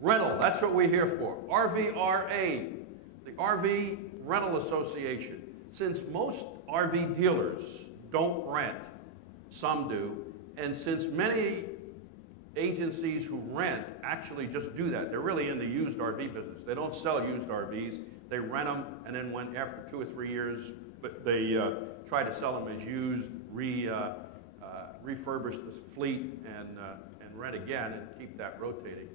Rental, that's what we're here for. RVRA, the RV Rental Association. Since most RV dealers don't rent, some do, and since many agencies who rent actually just do that, they're really in the used RV business. They don't sell used RVs, they rent them, and then when after 2 or 3 years, they try to sell them as used, refurbish the fleet, and rent again and keep that rotating.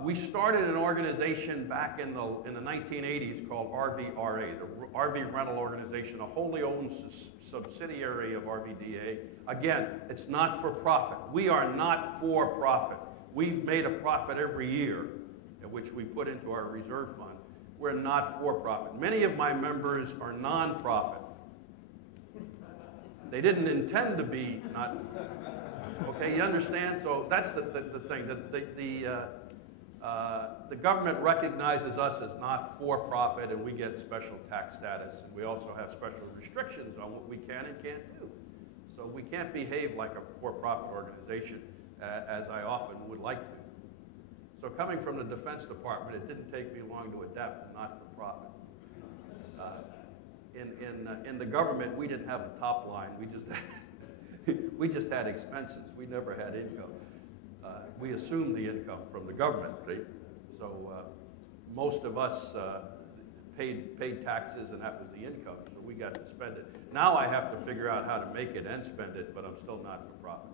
We started an organization back in the 1980s called RVRA, the RV Rental Organization, a wholly owned subsidiary of RVDA. Again, it's not for profit. We are not for profit. We've made a profit every year, which we put into our reserve fund. We're not for profit. Many of my members are non-profit. They didn't intend to be not. Okay, you understand? So that's the thing. The government recognizes us as not for profit, and we get special tax status. And we also have special restrictions on what we can and can't do. So we can't behave like a for-profit organization, as I often would like to. So coming from the Defense Department, it didn't take me long to adapt to not-for-profit. In the government, we didn't have a top line. We just had expenses. We never had income. We assumed the income from the government, see? So most of us paid taxes, and that was the income, so we got to spend it. Now I have to figure out how to make it and spend it, but I'm still not for profit.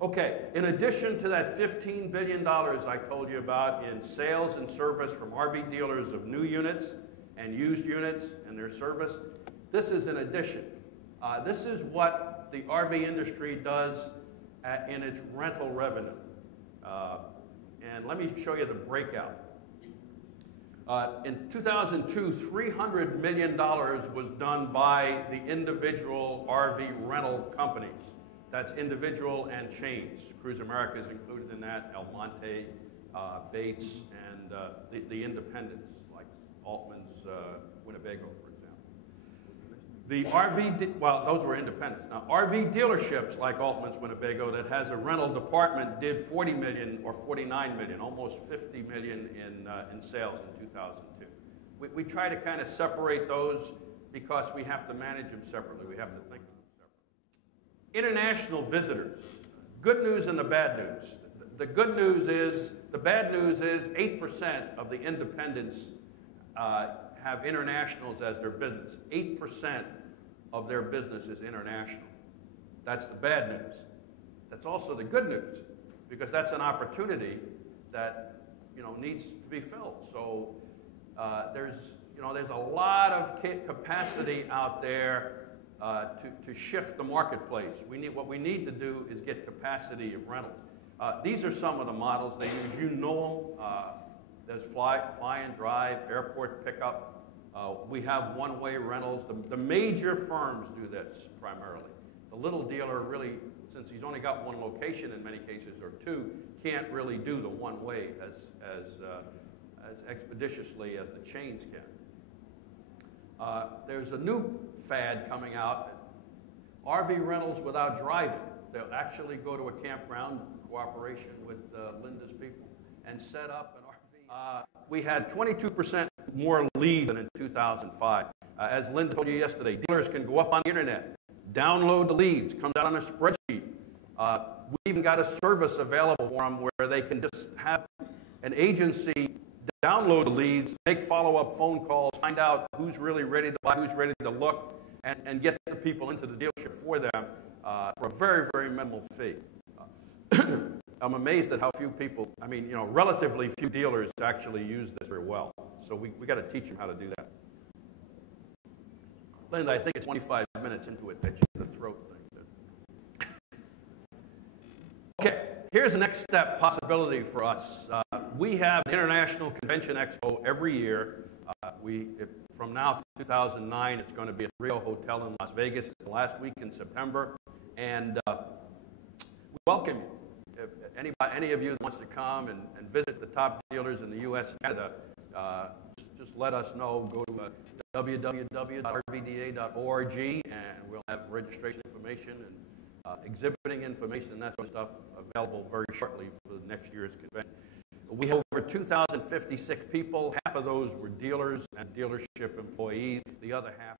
Okay, in addition to that $15 billion I told you about in sales and service from RV dealers of new units and used units and their service, this is in addition. This is what the RV industry does in its rental revenue. And let me show you the breakout. In 2002, $300 million was done by the individual RV rental companies. That's individual and chains. Cruise America is included in that, El Monte, Bates, and the independents, like Altman's Winnebago, for example. The well, those were independents. Now, RV dealerships like Altman's Winnebago that has a rental department did 40 million or 49 million, almost 50 million in sales in 2002. We try to kind of separate those because we have to manage them separately. We have to think of them separately. International visitors. Good news and the bad news. The good news is, the bad news is 8% of the independents have internationals as their business. 8% of their business is international. That's the bad news. That's also the good news, because that's an opportunity that needs to be filled. So there's a lot of capacity out there to shift the marketplace. What we need to do is get capacity of rentals. These are some of the models they use. You know them. There's fly and drive, airport pickup. We have one-way rentals. The major firms do this primarily. The little dealer really, since he's only got one location in many cases, or two, can't really do the one-way as expeditiously as the chains can. There's a new fad coming out, RV rentals without driving. They'll actually go to a campground in cooperation with Linda's people and set up an RV. We had 22% more leads than in 2005. As Linda told you yesterday, dealers can go up on the internet, download the leads, comes out on a spreadsheet. We even got a service available for them where they can just have an agency download the leads, make follow-up phone calls, find out who's really ready to buy, who's ready to look, and get the people into the dealership for them for a very, very minimal fee. I'm amazed at how few people, relatively few dealers actually use this very well. So we got to teach them how to do that. Linda, I think it's 25 minutes into it that you the throat thing. Okay, here's the next step possibility for us. We have an International Convention Expo every year. From now to 2009, it's going to be at the Rio Hotel in Las Vegas. It's the last week in September. And we welcome you. If any of you that wants to come and visit the top dealers in the U.S. and Canada, just let us know. Go to www.rvda.org, and we'll have registration information and exhibiting information and that sort of stuff available very shortly for the next year's convention. We have over 2,056 people. Half of those were dealers and dealership employees. The other half